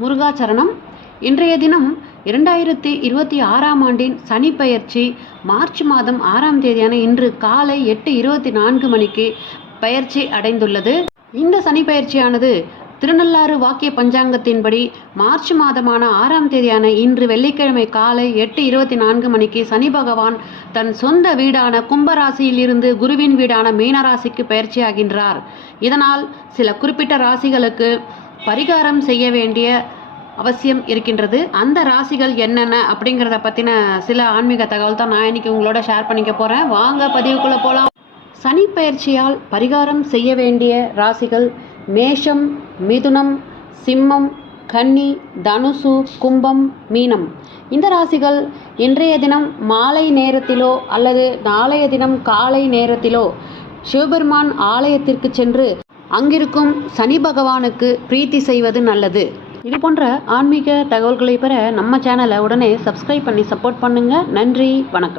முருகாச்சரணம். இன்றைய தினம் 2026ஆம் ஆண்டின் சனி பெயர்ச்சி மார்ச் மாதம் 6ஆம் தேதியான இன்று காலை 8:24 மணிக்கு பெயர்ச்சி அடைந்துள்ளது. இந்த சனி பெயர்ச்சியானது திருநள்ளாறு வாக்கிய பஞ்சாங்கத்தின்படி மார்ச் மாதமான 6ஆம் தேதியான இன்று வெள்ளிக்கிழமை காலை 8:24 மணிக்கு சனி பகவான் தன் சொந்த வீடான கும்பராசியிலிருந்து குருவின் வீடான மீனராசிக்கு பயிற்சியாகின்றார். இதனால் சில குறிப்பிட்ட ராசிகளுக்கு பரிகாரம் செய்ய வேண்டிய அவசியம் இருக்கின்றது. அந்த ராசிகள் என்னென்ன அப்படிங்கிறத பற்றின சில ஆன்மீக தகவல் தான் நான் இன்னைக்கு உங்களோட ஷேர் பண்ணிக்க போகிறேன். வாங்க பதிவுக்குள்ளே போகலாம். சனி பயிற்சியால் பரிகாரம் செய்ய வேண்டிய ராசிகள் மேஷம், மிதுனம், சிம்மம், கன்னி, தனுசு, கும்பம், மீனம். இந்த ராசிகள் இன்றைய தினம் மாலை நேரத்திலோ அல்லது நாளைய தினம் காலை நேரத்திலோ சிவபெருமான் ஆலயத்திற்கு சென்று அங்கிருக்கும் சனி பகவானுக்கு பிரீத்தி செய்வது நல்லது. இது போன்ற ஆன்மீக தகவல்களை பெற நம்ம சேனலை உடனே சப்ஸ்கிரைப் பண்ணி சப்போர்ட் பண்ணுங்க. நன்றி, வணக்கம்.